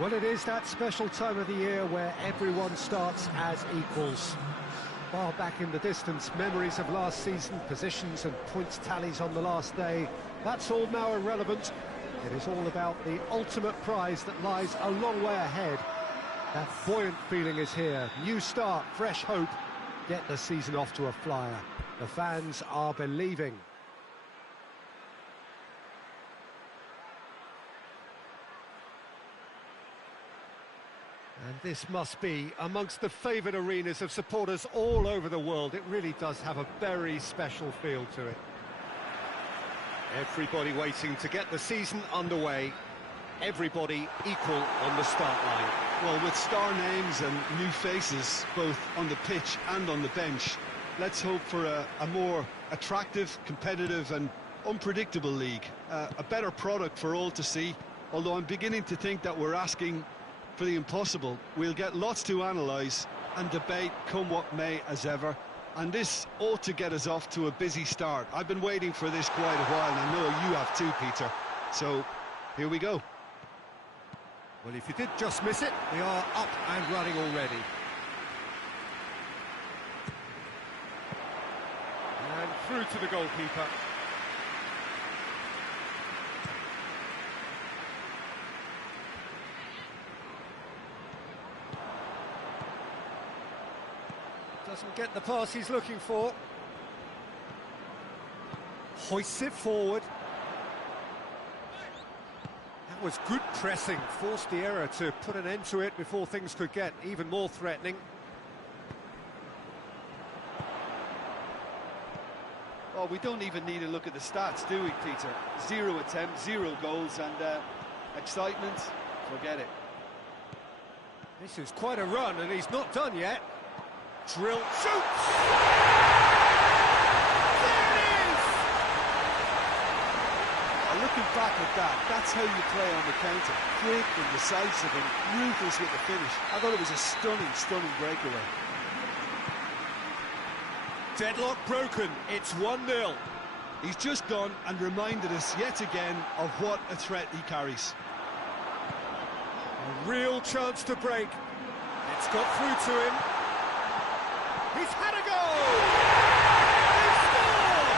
Well, it is that special time of the year where everyone starts as equals. Far back in the distance, memories of last season, positions and points tallies on the last day, that's all now irrelevant. It is all about the ultimate prize that lies a long way ahead. That buoyant feeling is here. New start, fresh hope. Get the season off to a flyer. The fans are believing. And this must be amongst the favoured arenas of supporters all over the world. It really does have a very special feel to it. Everybody waiting to get the season underway. Everybody equal on the start line. Well, with star names and new faces, both on the pitch and on the bench, let's hope for a more attractive, competitive and unpredictable league. A better product for all to see, although I'm beginning to think that we're asking for the impossible. We'll get lots to analyse and debate, come what may, as ever. And this ought to get us off to a busy start. I've been waiting for this quite a while, and I know you have too, Peter. So, here we go. Well, if you did just miss it, we are up and running already. And through to the goalkeeper. Doesn't get the pass he's looking for. Hoists it forward. That was good pressing, forced the error to put an end to it before things could get even more threatening. Well, we don't even need to look at the stats, do we, Peter? 0 attempts, 0 goals, and excitement, forget it. This is quite a run, and he's not done yet. Drill, shoots! There it is! Looking back at that, that's how you play on the counter. Quick and decisive and ruthless with the finish. I thought it was a stunning, stunning breakaway. Deadlock broken, it's 1-0. He's just gone and reminded us yet again of what a threat he carries. A real chance to break. It's got through to him. He's had a goal! They've scored!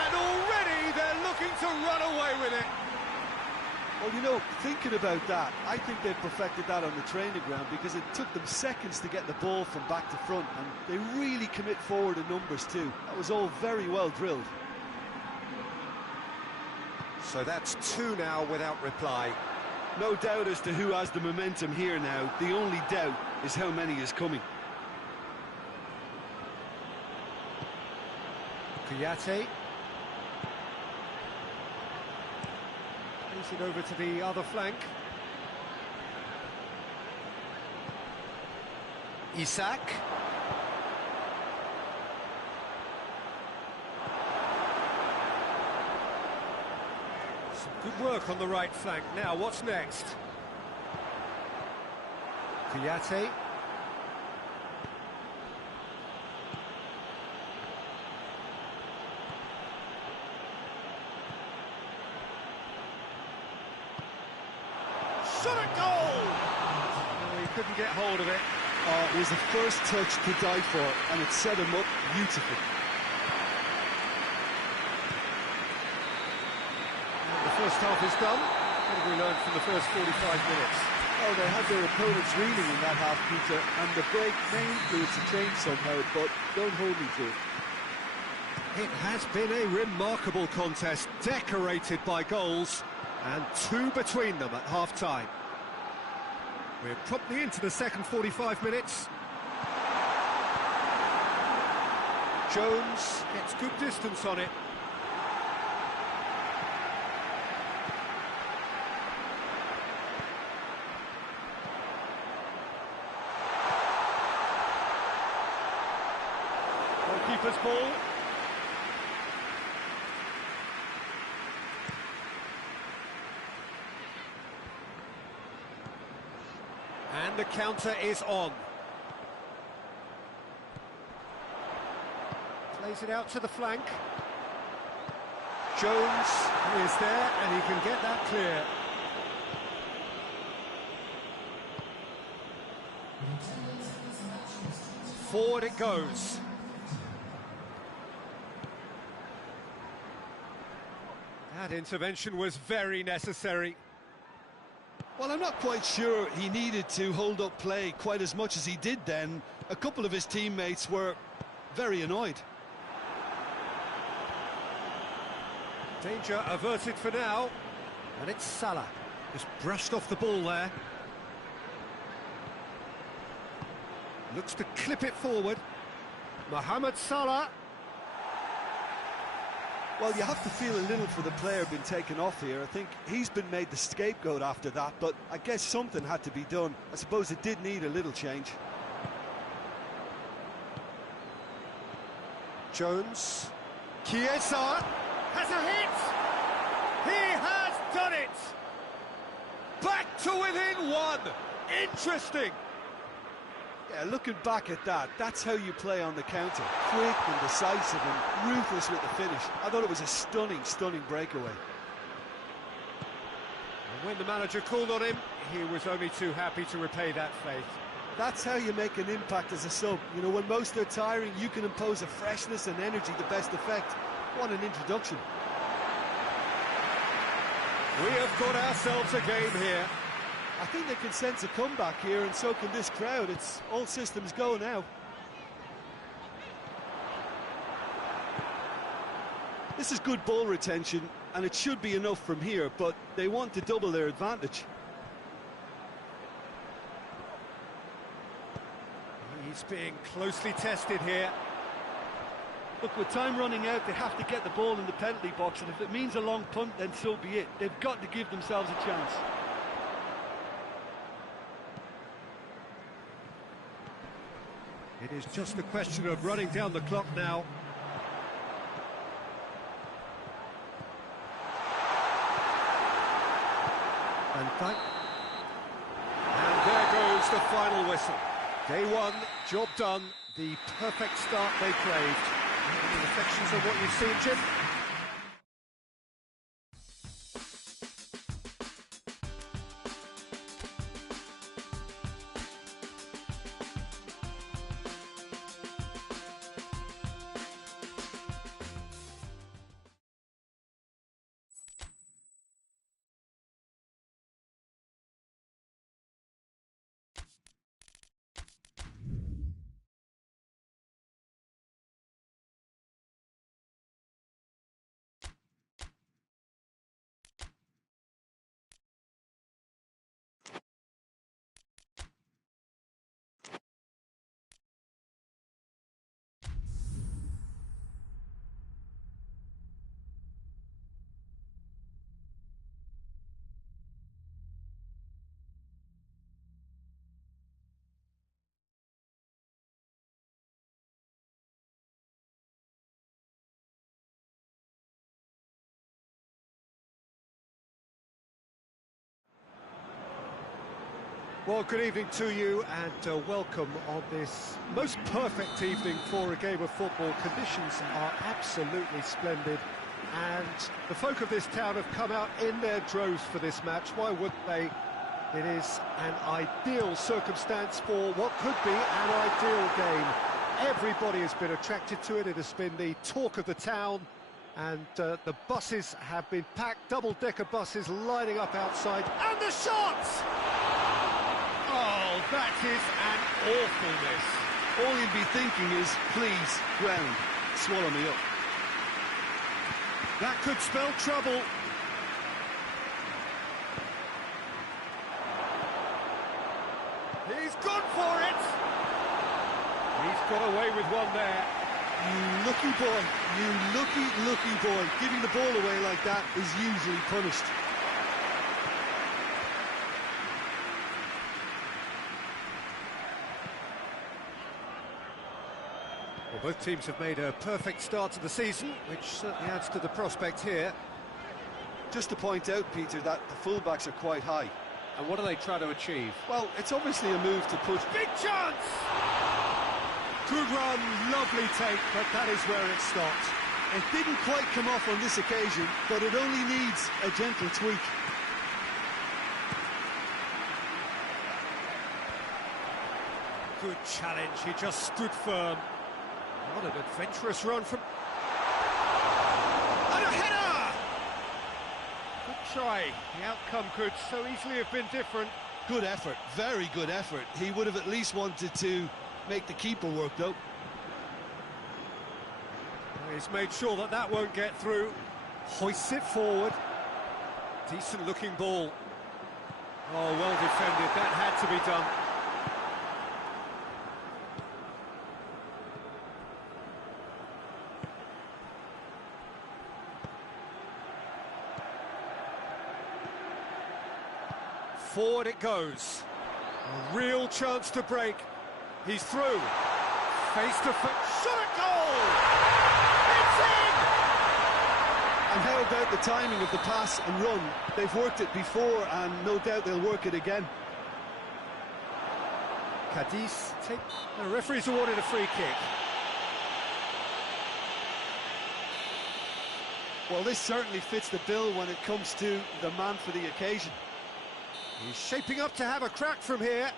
And already they're looking to run away with it. Well, you know, thinking about that, I think they've perfected that on the training ground because it took them seconds to get the ball from back to front, and they really commit forward in numbers too. That was all very well drilled. So that's 2 now without reply. No doubt as to who has the momentum here now. The only doubt is how many is coming. Plays it over to the other flank. Isak. Some good work on the right flank. Now, what's next? Kouyaté. Shot at goal! Oh, he couldn't get hold of it. It was the first touch to die for, and it set him up beautifully. And the first half is done. What have we learned from the first 45 minutes? Oh, they had their opponents reeling in that half, Peter, and the break may influence the change somehow, but don't hold me to it. It has been a remarkable contest, decorated by goals, and 2 between them at half-time. We're promptly into the second 45 minutes. Jones gets good distance on it. Goalkeeper's ball. And the counter is on. Plays it out to the flank. Jones is there, and he can get that clear. Forward it goes. That intervention was very necessary. Well, I'm not quite sure he needed to hold up play quite as much as he did then. A couple of his teammates were very annoyed. Danger averted for now. And it's Salah. Just brushed off the ball there. Looks to clip it forward. Mohamed Salah. Well, you have to feel a little for the player being taken off here. I think he's been made the scapegoat after that, but I guess something had to be done. I suppose it did need a little change. Jones. Chiesa has a hit! He has done it! Back to within one! Interesting! Yeah, looking back at that, that's how you play on the counter. Quick and decisive and ruthless with the finish. I thought it was a stunning, stunning breakaway. And when the manager called on him, he was only too happy to repay that faith. That's how you make an impact as a sub. You know, when most are tiring, you can impose a freshness and energy to best effect. What an introduction. We have got ourselves a game here. I think they can sense a comeback here, and so can this crowd. It's all systems go now. This is good ball retention, and it should be enough from here, but they want to double their advantage. He's being closely tested here. Look, with time running out, they have to get the ball in the penalty box, and if it means a long punt, then so be it. They've got to give themselves a chance. It is just a question of running down the clock now. And there goes the final whistle. Day one, job done, the perfect start they craved. Any reflections on what you've seen, Jim? Well, good evening to you and welcome on this most perfect evening for a game of football. Conditions are absolutely splendid and the folk of this town have come out in their droves for this match. Why wouldn't they? It is an ideal circumstance for what could be an ideal game. Everybody has been attracted to it. It has been the talk of the town and the buses have been packed, double-decker buses lining up outside. And the shots! Oh, that is an awful miss. All you'd be thinking is, please, ground, swallow me up. That could spell trouble. He's gone for it. He's got away with one there. You lucky boy, you lucky boy. Giving the ball away like that is usually punished. Well, both teams have made a perfect start to the season, which certainly adds to the prospect here. Just to point out, Peter, that the fullbacks are quite high. And what do they try to achieve? Well, it's obviously a move to push. Big chance! Good run, lovely take, but that is where it stopped. It didn't quite come off on this occasion, but it only needs a gentle tweak. Good challenge, he just stood firm. What an adventurous run from... And a header! Good try. The outcome could so easily have been different. Good effort, very good effort. He would have at least wanted to make the keeper work, though. He's made sure that that won't get through. Hoists it forward. Decent looking ball. Oh, well defended. That had to be done. Forward it goes. A real chance to break. He's through. Face to face. Shot at goal! It's in! And how about the timing of the pass and run? They've worked it before, and no doubt they'll work it again. Cadiz take... The referee's awarded a free kick. Well, this certainly fits the bill when it comes to the man for the occasion. He's shaping up to have a crack from here.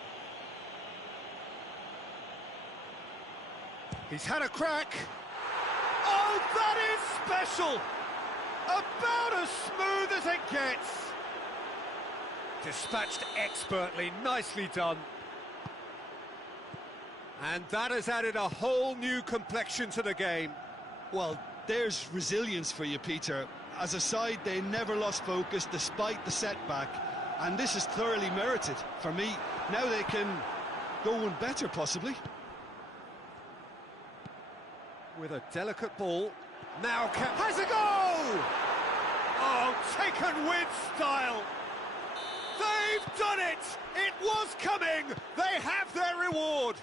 He's had a crack. Oh, that is special! About as smooth as it gets. Dispatched expertly, nicely done. And that has added a whole new complexion to the game. Well, there's resilience for you, Peter. As a side, they never lost focus despite the setback. And this is thoroughly merited for me. Now they can go one better, possibly. With a delicate ball. Now has a go! Oh, taken with style. They've done it! It was coming! They have their reward!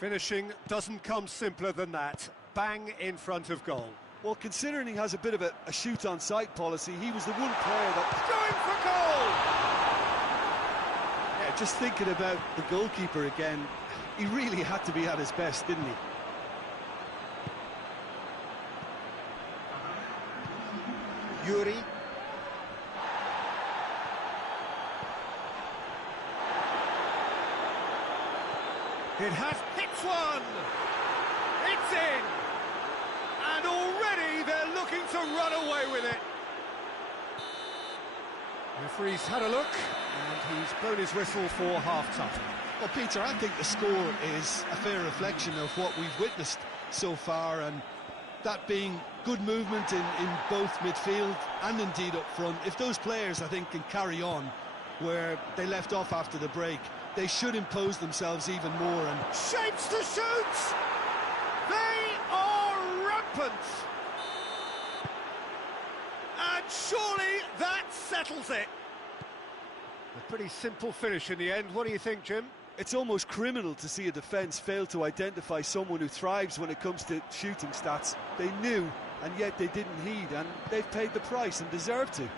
Finishing doesn't come simpler than that. Bang in front of goal. Well, considering he has a bit of a shoot-on-sight policy, he was the one player that... Going for goal! Yeah, just thinking about the goalkeeper again, he really had to be at his best, didn't he? Yuri. It has hit one! It's in! And already they're looking to run away with it. Referee's had a look, and he's blown his whistle for half-time. Well, Peter, I think the score is a fair reflection of what we've witnessed so far, and that being good movement in both midfield and indeed up front. If those players, I think, can carry on where they left off after the break, they should impose themselves even more. And shapes to shoot! They are rampant! And surely that settles it. A pretty simple finish in the end. What do you think, Jim? It's almost criminal to see a defence fail to identify someone who thrives when it comes to shooting stats. They knew, and yet they didn't heed, and they've paid the price and deserve to.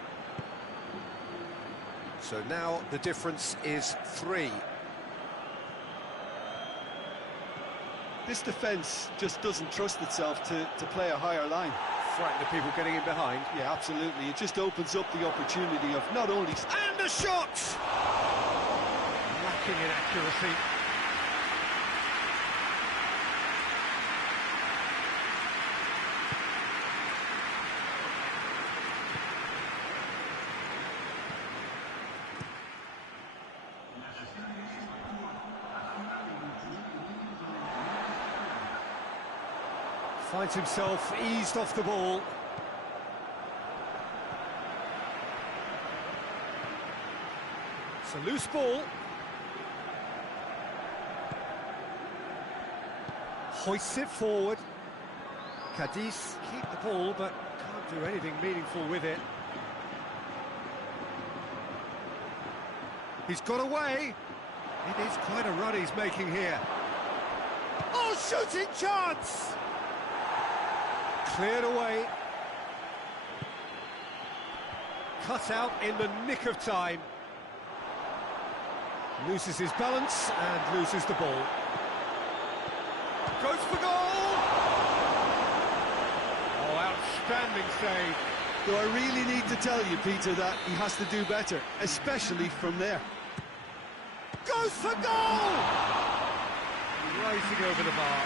So now the difference is 3. This defence just doesn't trust itself to play a higher line. Frightened of people getting in behind. Yeah, absolutely. It just opens up the opportunity of not only... And a shot! Lacking in accuracy. Finds himself eased off the ball. It's a loose ball. Hoists it forward. Cadiz keep the ball, but can't do anything meaningful with it. He's got away. It is quite a run he's making here. Oh, shooting chance! Cleared away. Cut out in the nick of time. Loses his balance and loses the ball. Goes for goal! Oh, outstanding save. Do I really need to tell you, Peter, that he has to do better, especially from there? Goes for goal! Rising over the bar.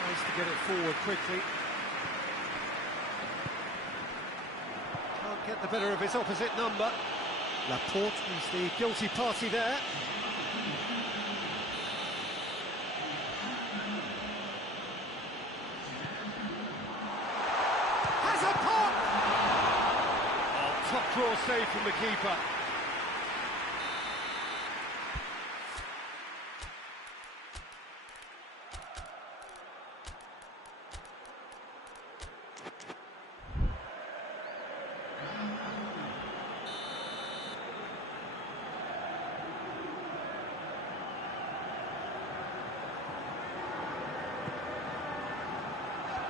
Tries to get it forward quickly. Can't get the better of his opposite number. Laporte is the guilty party there. Has a pop! Oh, top draw save from the keeper.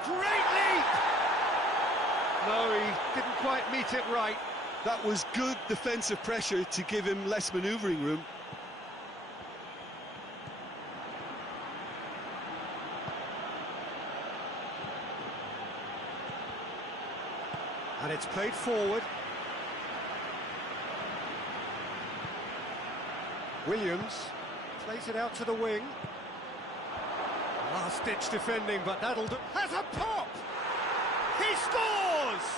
Great leap! No, he didn't quite meet it right. That was good defensive pressure to give him less manoeuvring room. And it's played forward. Williams plays it out to the wing. Last-ditch defending, but that'll do. Has a pop! He scores!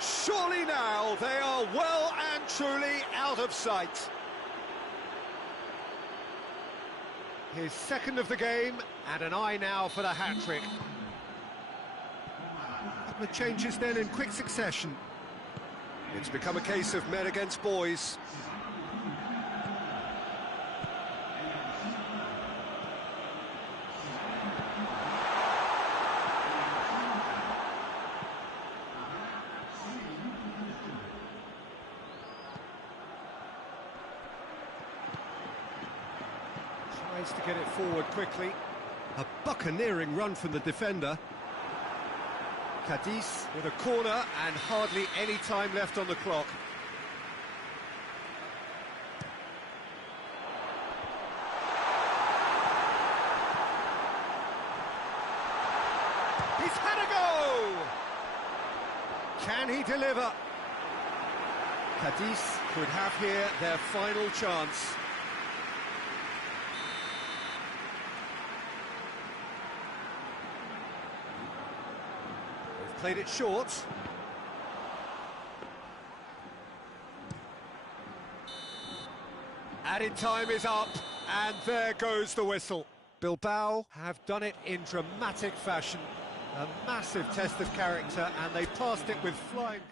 Surely now they are well and truly out of sight. His second of the game, and an eye now for the hat-trick. A couple of changes then in quick succession. It's become a case of men against boys. Tries to get it forward quickly. A buccaneering run from the defender. Cadiz with a corner and hardly any time left on the clock. He's had a go! Can he deliver? Cadiz could have here their final chance. Played it short. Added time is up, and there goes the whistle. Bilbao have done it in dramatic fashion. A massive test of character, and they passed it with flying colours.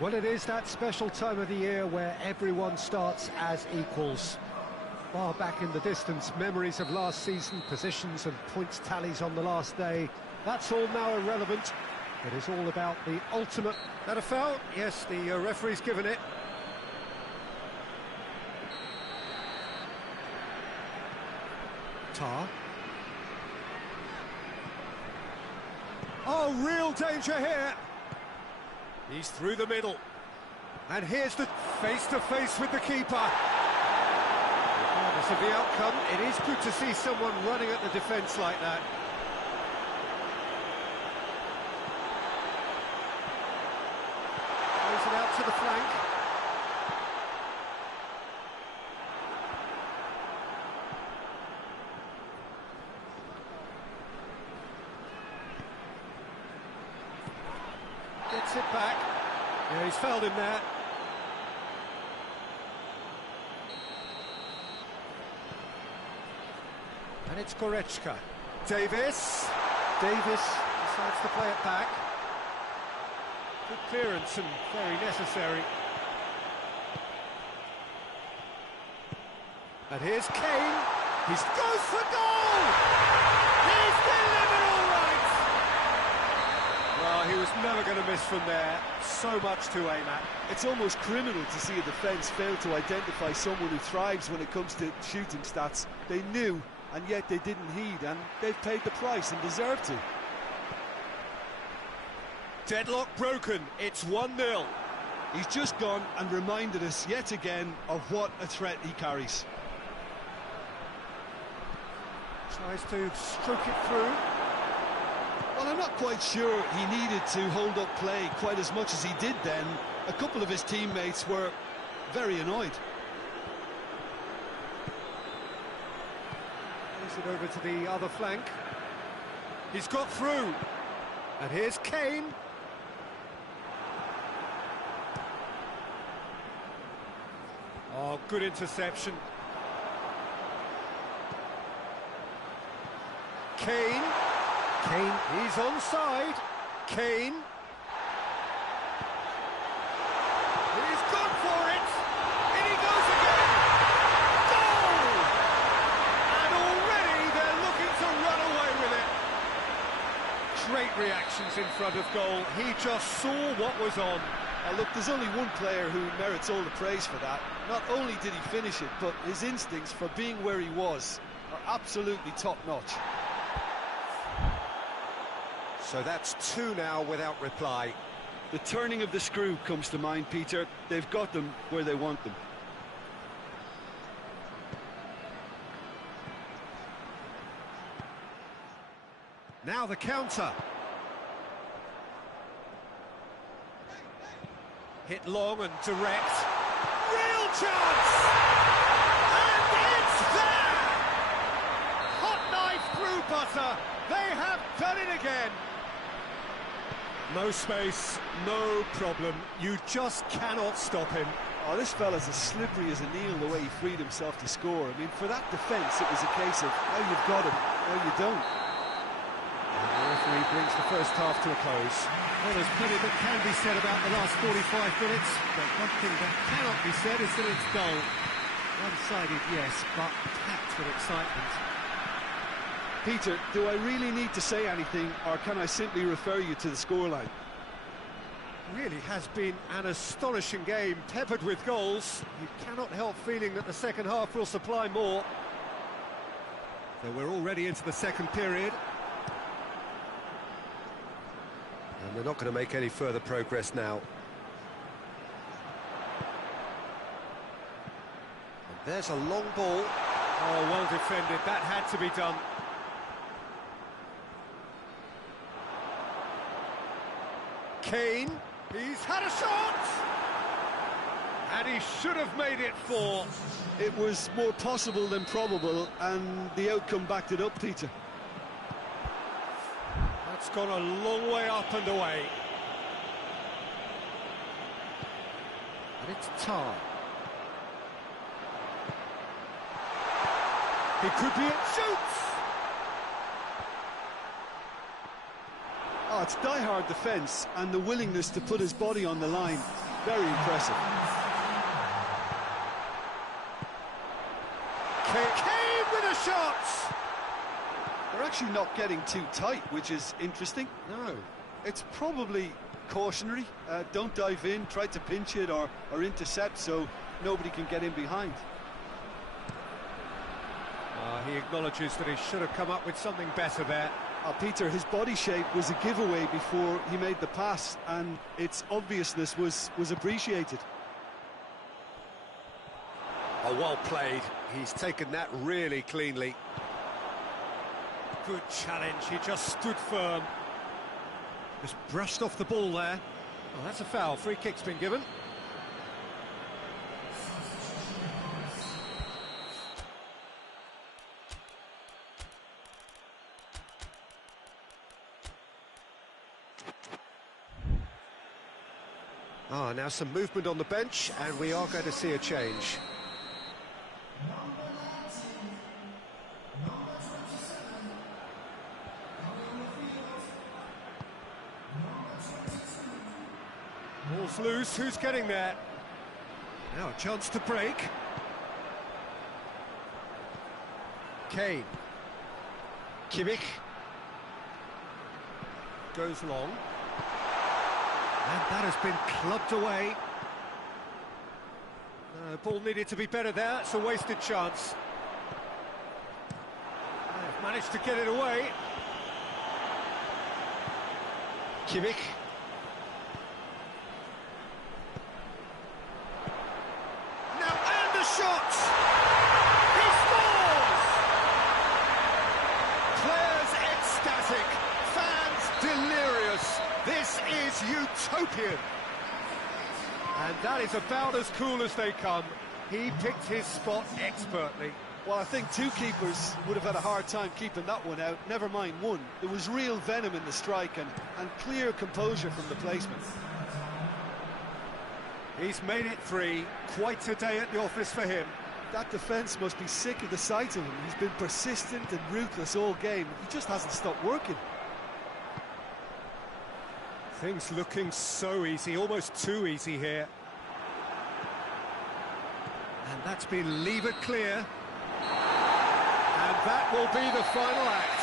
Well, it is that special time of the year where everyone starts as equals. Far back in the distance, memories of last season, positions and points tallies on the last day, that's all now irrelevant. It is all about the ultimate. That a foul? Yes, the referee's given it. Tar. Oh, real danger here. He's through the middle. And here's the face-to-face with the keeper. Regardless of the outcome, it is good to see someone running at the defence like that. Throws it out to the flank. Gets it back. Yeah, he's fouled him there. And it's Goretzka. Davis decides to play it back. Good clearance and very necessary. And here's Kane. He goes for goal! He's delivered all right! Well, he was never going to miss from there. So much to aim at. It's almost criminal to see a defence fail to identify someone who thrives when it comes to shooting stats. They knew, and yet they didn't heed, and they've paid the price and deserve to. Deadlock broken, it's 1-0. He's just gone and reminded us yet again of what a threat he carries. Tries to stroke it through. Well, I'm not quite sure he needed to hold up play quite as much as he did then. A couple of his teammates were very annoyed. Plays it over to the other flank. He's got through. And here's Kane. Oh, good interception. Kane, he's onside. Kane. He's gone for it. In he goes again. Goal! And already they're looking to run away with it. Great reactions in front of goal. He just saw what was on. Look, there's only one player who merits all the praise for that. Not only did he finish it, but his instincts for being where he was are absolutely top-notch. So that's 2 now without reply. The turning of the screw comes to mind, Peter. They've got them where they want them. Now the counter. Hit long and direct. Real chance! And it's there! Hot knife through butter. They have done it again. No space, no problem. You just cannot stop him. Oh, this fella's as slippery as a needle the way he freed himself to score. I mean, for that defence, it was a case of, now you've got him, now you don't. And the referee brings the first half to a close. Well, there's plenty that can be said about the last 45 minutes, but one thing that cannot be said is that it's dull. One-sided, yes, but packed with excitement. Peter, do I really need to say anything, or can I simply refer you to the scoreline? Really has been an astonishing game, peppered with goals. You cannot help feeling that the second half will supply more. So we're already into the second period. And they're not going to make any further progress now. And there's a long ball. Oh, well defended, that had to be done. Kane, he's had a shot! And he should have made it 4. It was more possible than probable, and the outcome backed it up, Peter. That's gone a long way up and away. And it's Tar. He could be at shoots! Oh, it's die-hard defence and the willingness to put his body on the line. Very impressive. Kane with a shot! They're actually not getting too tight, which is interesting. No. It's probably cautionary. Don't dive in, try to pinch it or intercept so nobody can get in behind. He acknowledges that he should have come up with something better there. Peter, his body shape was a giveaway before he made the pass, and its obviousness was appreciated. Oh, well played. He's taken that really cleanly. Good challenge, he just stood firm. Just brushed off the ball there. Oh, that's a foul. Free kick's been given. Now some movement on the bench, and we are going to see a change. Ball's loose, who's getting there? Now a chance to break. Kane. Kimmich. Goes long. And that has been clubbed away. Ball needed to be better there, it's a wasted chance. They've managed to get it away. Kimmich. Now, and the shot! He scores! Players ecstatic, fans delirious. This is utopian. And that is about as cool as they come. He picked his spot expertly. Well, I think two keepers would have had a hard time keeping that one out, never mind one. There was real venom in the strike and clear composure from the placement. He's made it 3, quite a day at the office for him. That defence must be sick of the sight of him. He's been persistent and ruthless all game. He just hasn't stopped working. Things looking so easy, almost too easy here. And that's been levered clear. And that will be the final act.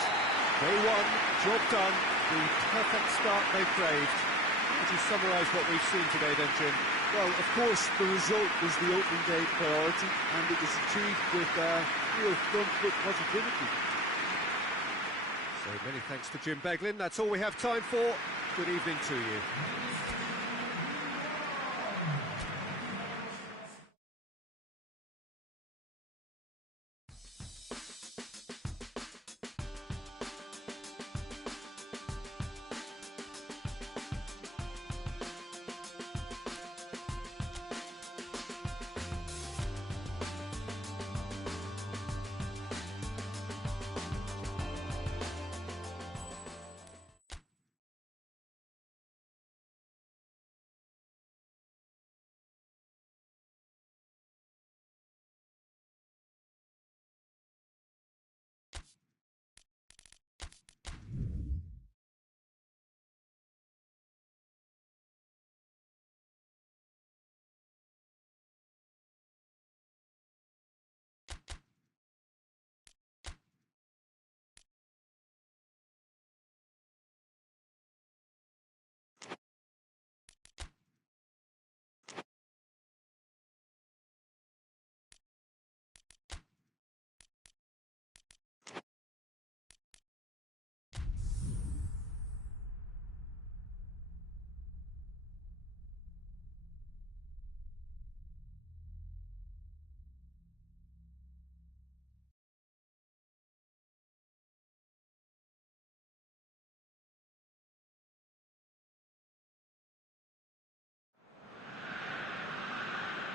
They won, job done, the perfect start they craved. How would you summarise what we've seen today then, Jim? Well, of course, the result was the opening day priority, and it was achieved with real front-foot positivity. So many thanks to Jim Beglin. That's all we have time for. Good evening to you.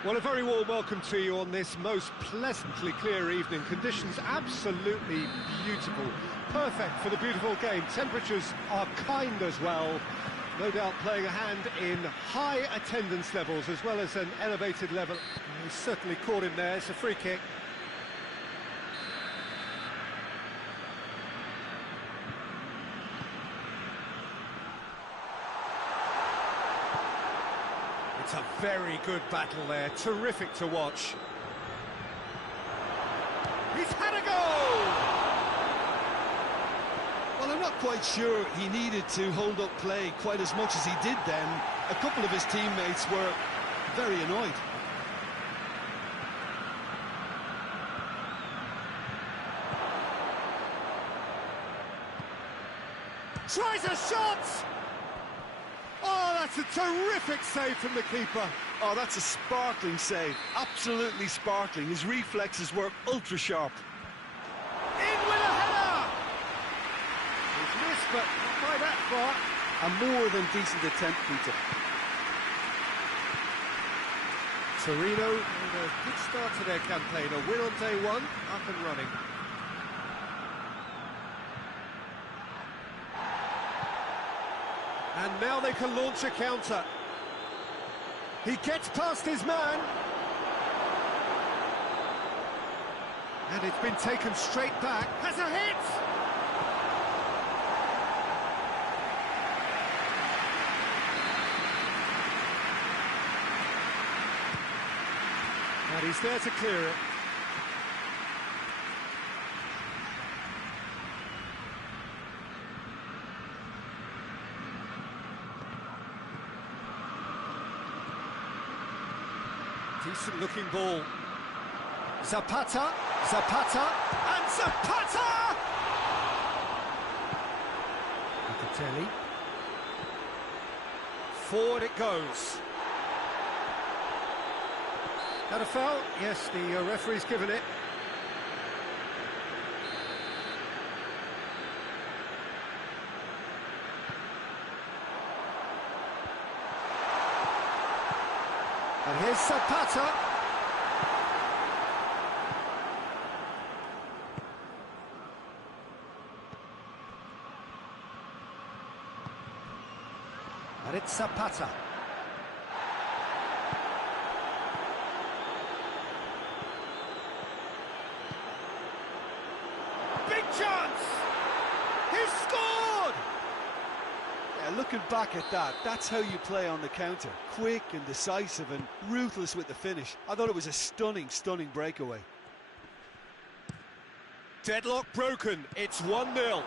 Well, a very warm welcome to you on this most pleasantly clear evening. Conditions absolutely beautiful. Perfect for the beautiful game. Temperatures are kind as well. No doubt playing a hand in high attendance levels as well as an elevated level. He's certainly caught him there. It's a free kick. It's a very good battle there, terrific to watch. He's had a goal! Well, I'm not quite sure he needed to hold up play quite as much as he did then. A couple of his teammates were very annoyed. Tries a shot! Oh, that's a terrific save from the keeper. Oh, that's a sparkling save. Absolutely sparkling. His reflexes were ultra-sharp. In with a header! He's missed, but not by that far. A more than decent attempt, Peter. Torino with a good start to their campaign. A win on day one, up and running. And now they can launch a counter. He gets past his man. And it's been taken straight back. Has a hit! And he's there to clear it. Decent looking ball. Zapata, and Zapata! Locatelli. Forward it goes. That a foul? Yes, the referee's given it. And here's Zapata. And it's Zapata. Big chance! He's scored! Yeah, looking back at that, that's how you play on the counter. Quick and decisive and ruthless with the finish. I thought it was a stunning, stunning breakaway. Deadlock broken, it's 1-0.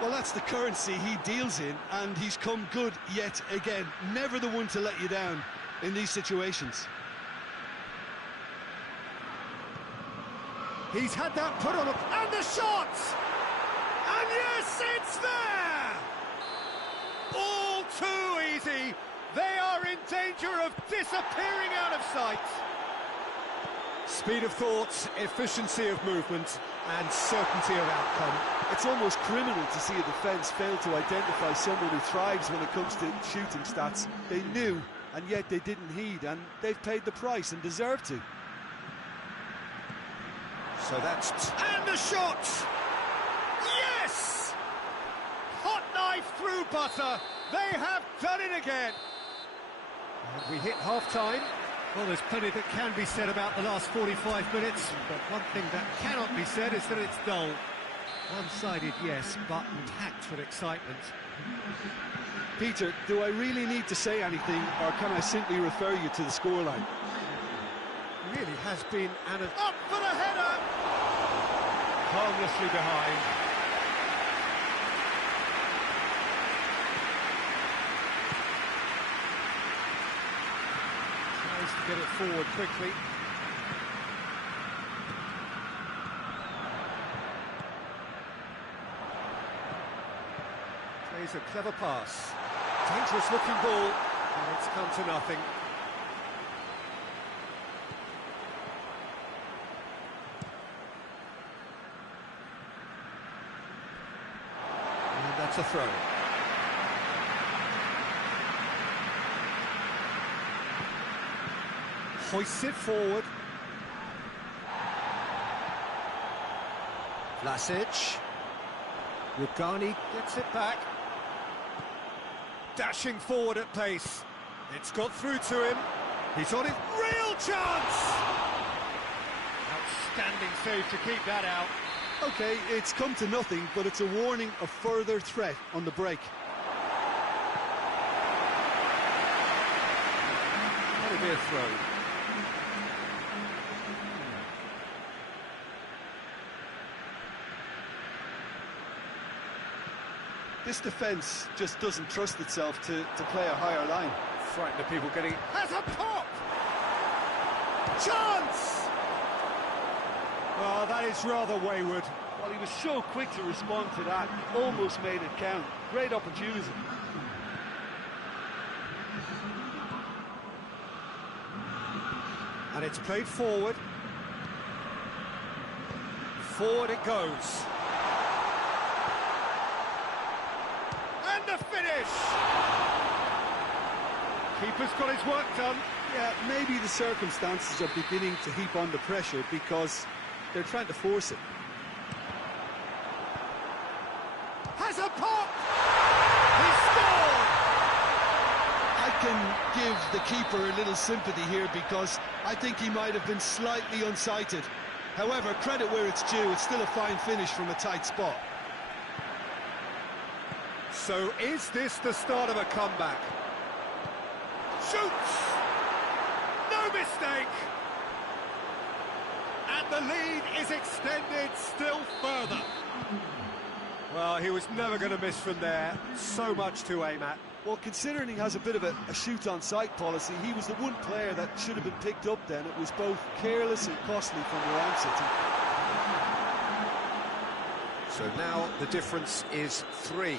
Well, that's the currency he deals in, and he's come good yet again. Never the one to let you down in these situations. He's had that put on him, and the shot! And yes, it's there! All too easy. They are in danger of disappearing out of sight. Speed of thought, efficiency of movement, and certainty of outcome. It's almost criminal to see a defence fail to identify someone who thrives when it comes to shooting stats. They knew, and yet they didn't heed, and they've paid the price and deserve to. So that's... And the shot! Yes! Hot knife through butter. They have done it again. And we hit half-time. Well, there's plenty that can be said about the last 45 minutes, but one thing that cannot be said is that it's dull. One-sided, yes, but packed with excitement. Peter, do I really need to say anything, or can I simply refer you to the scoreline? It really has been up for the header! Harmlessly behind. Tries to get it forward quickly. Plays a clever pass. Dangerous looking ball, and it's come to nothing. And that's a throw. Hoists it forward. Vlasic. Rugani gets it back. Dashing forward at pace. It's got through to him. He's on his real chance! Outstanding save to keep that out. OK, it's come to nothing, but it's a warning of further threat on the break. That'll be a throw. This defence just doesn't trust itself to play a higher line. Frightened of people getting... Has a pop! Chance! Well, that is rather wayward. Well, he was so quick to respond to that, almost made it count. Great opportunity. And it's played forward. Forward it goes. And the finish! Keeper's got his work done. Yeah, maybe the circumstances are beginning to heap on the pressure because they're trying to force it. Has a pop! He scored! I can give the keeper a little sympathy here because I think he might have been slightly unsighted. However, credit where it's due, it's still a fine finish from a tight spot. So is this the start of a comeback? Shoots! No mistake! And the lead is extended still further. Well, he was never going to miss from there. So much to aim at. Well, considering he has a bit of a shoot-on-sight policy, he was the one player that should have been picked up then. It was both careless and costly from the outset. So now the difference is 3.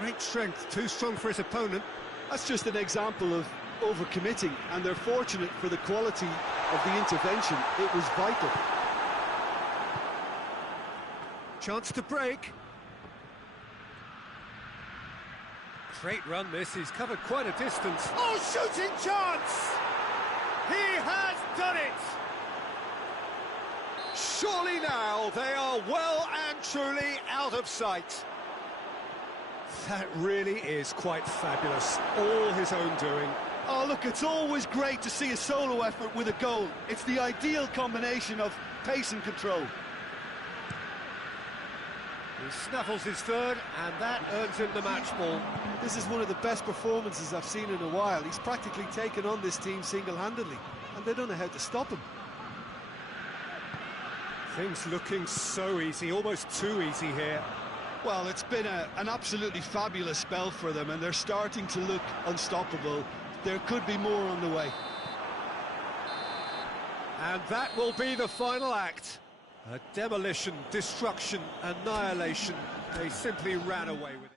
Great strength, too strong for his opponent. That's just an example of overcommitting, and they're fortunate for the quality of the intervention. It was vital. Chance to break. Great run this, he's covered quite a distance. Oh, shooting chance! He has done it! Surely now they are well and truly out of sight. That really is quite fabulous, all his own doing. Oh, look, it's always great to see a solo effort with a goal. It's the ideal combination of pace and control. He snaffles his third, and that earns him the match ball. This is one of the best performances I've seen in a while. He's practically taken on this team single-handedly, and they don't know how to stop him. Things looking so easy, almost too easy here. Well, it's been an absolutely fabulous spell for them, and they're starting to look unstoppable. There could be more on the way. And that will be the final act. A demolition, destruction, annihilation. They simply ran away with it.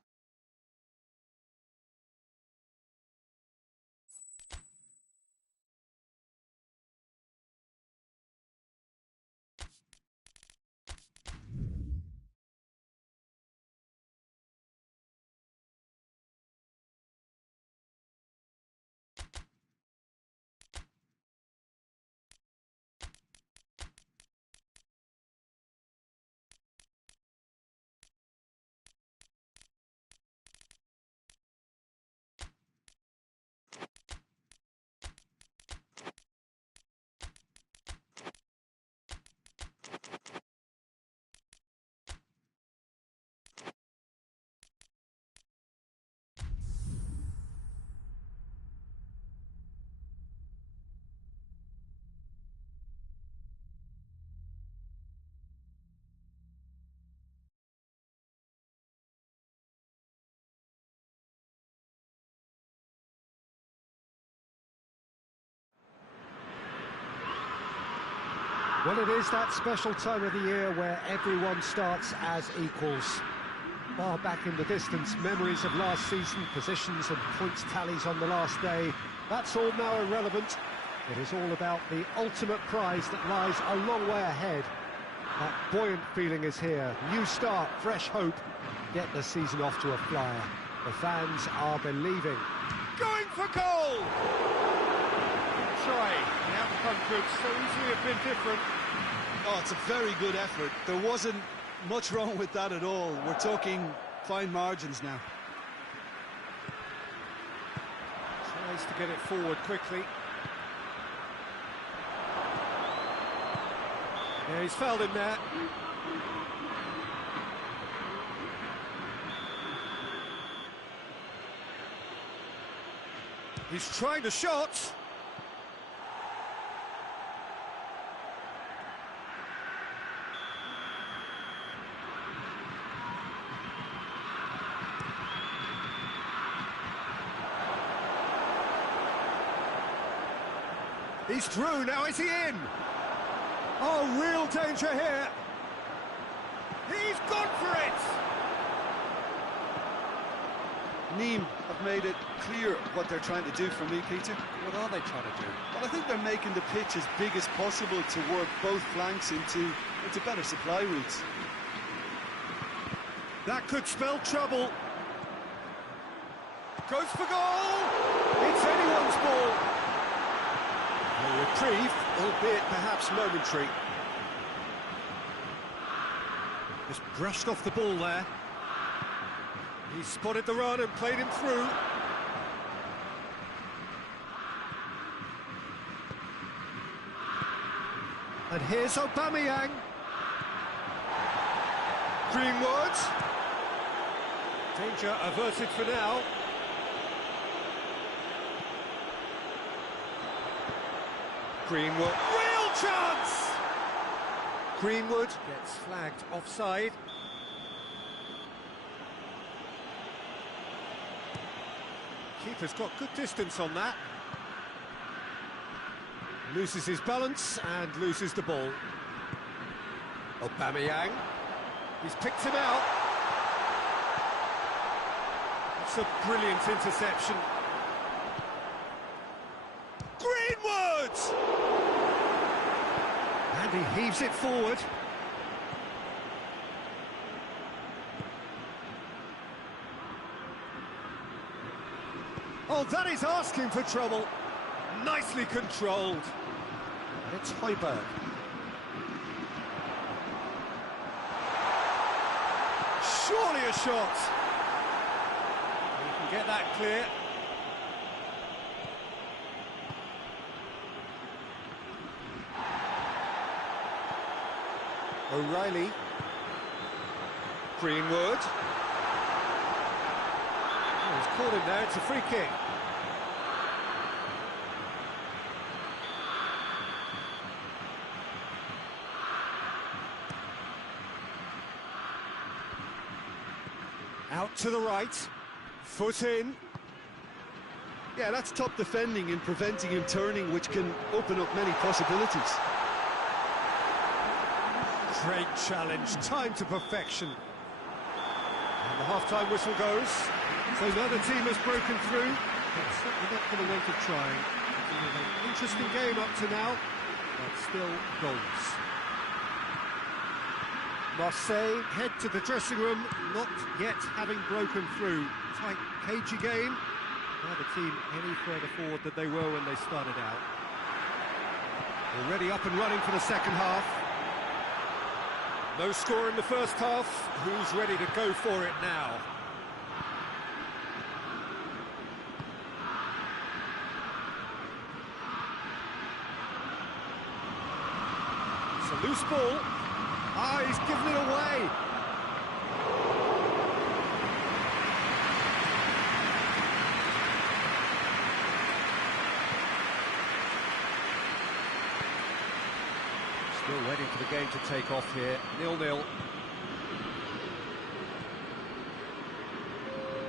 Well, it is that special time of the year where everyone starts as equals. Far back in the distance, memories of last season, positions and points tallies on the last day, that's all now irrelevant. It is all about the ultimate prize that lies a long way ahead. That buoyant feeling is here. New start, fresh hope. Get the season off to a flyer. The fans are believing. Going for goal! Try. The outcome could so easily have been different. Oh, it's a very good effort. There wasn't much wrong with that at all. We're talking fine margins now. Tries to get it forward quickly. Yeah, he's fouled him there. He's trying to shot. He's through, now is he in? Oh, real danger here. He's gone for it! Nîmes have made it clear what they're trying to do for me, Peter. What are they trying to do? Well, I think they're making the pitch as big as possible to work both flanks into better supply routes. That could spell trouble. Goes for goal! It's anyone's ball. A reprieve, albeit perhaps momentary. Just brushed off the ball there. He spotted the run and played him through. And here's Aubameyang. Greenwood. Danger averted for now. Greenwood. Real chance! Greenwood gets flagged offside. Keeper's got good distance on that. Loses his balance and loses the ball. Aubameyang. He's picked him out. It's a brilliant interception. Greenwood! And he heaves it forward. Oh, that is asking for trouble. Nicely controlled. And it's Højbjerg. Surely a shot. You can get that clear. O'Reilly. Greenwood. Oh, he's caught him there, it's a free kick. Out to the right, foot in. Yeah, that's top defending and preventing him turning, which can open up many possibilities. Great challenge, time to perfection. And the half-time whistle goes. So neither team has broken through. It's certainly not going to want to try. It's been an interesting game up to now, but still goals. Marseille head to the dressing room, not yet having broken through. Tight, cagey game. Neither team any further forward than they were when they started out. Already up and running for the second half. No score in the first half. Who's ready to go for it now? It's a loose ball. Ah, he's given it away. Still waiting for the game to take off here. 0-0.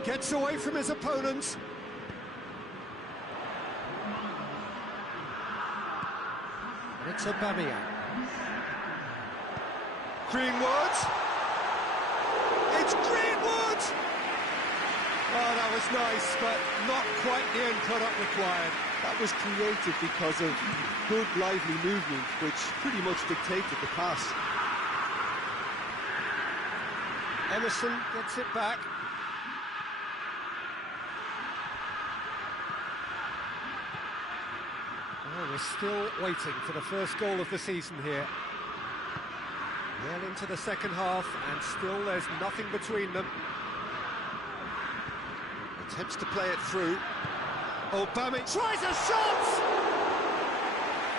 Gets away from his opponents. And it's Aubameyang. Greenwood. It's Greenwood! Oh, that was nice, but not quite the end product required. That was created because of good, lively movement, which pretty much dictated the pass. Emerson gets it back. Oh, we're still waiting for the first goal of the season here. Well into the second half, and still there's nothing between them. Attempts to play it through. Aubameyang tries a shot!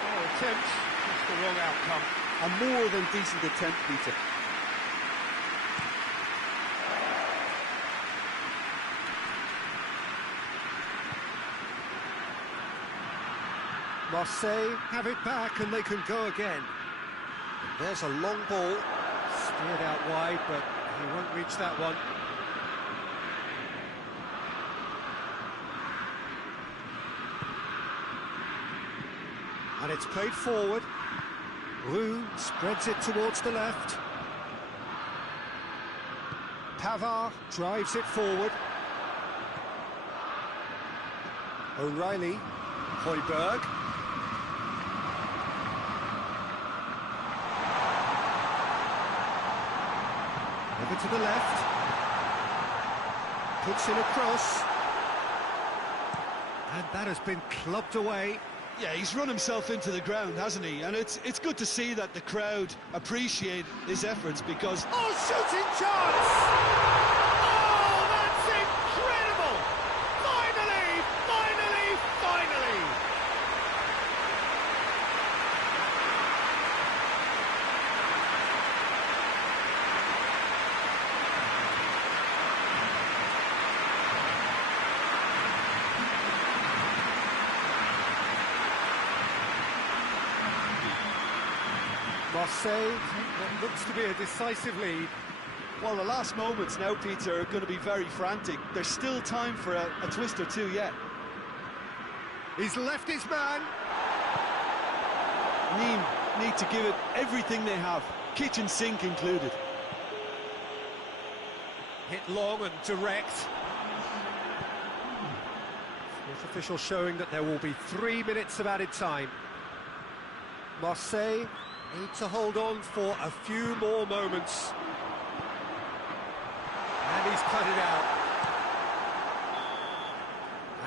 Oh, attempt, just the wrong outcome. A more than decent attempt, Peter. Marseille have it back and they can go again. There's a long ball, steered out wide, but he won't reach that one. And it's played forward. Roux spreads it towards the left. Pavard drives it forward. O'Reilly, Højbjerg. Over to the left. Puts in a cross. And that has been clubbed away. Yeah, he's run himself into the ground, hasn't he? And it's good to see that the crowd appreciate his efforts because... Oh, shooting chance! Oh, that's incredible! Finally! Marseille, what looks to be a decisive lead. Well, the last moments now, Peter, are going to be very frantic. There's still time for a twist or two yet. He's left his man. Need to give it everything they have, kitchen sink included. Hit long and direct. Fourth official showing that there will be 3 minutes of added time. Marseille need to hold on for a few more moments. And he's cut it out.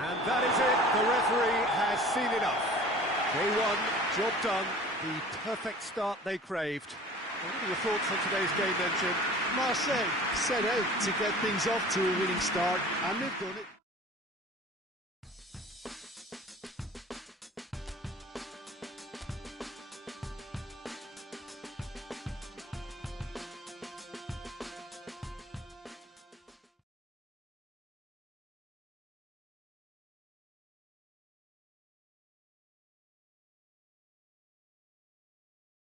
And that is it. The referee has seen enough. They won, job done, the perfect start they craved. What are your thoughts on today's game then, Jim? Marseille set out to get things off to a winning start, and they've done it.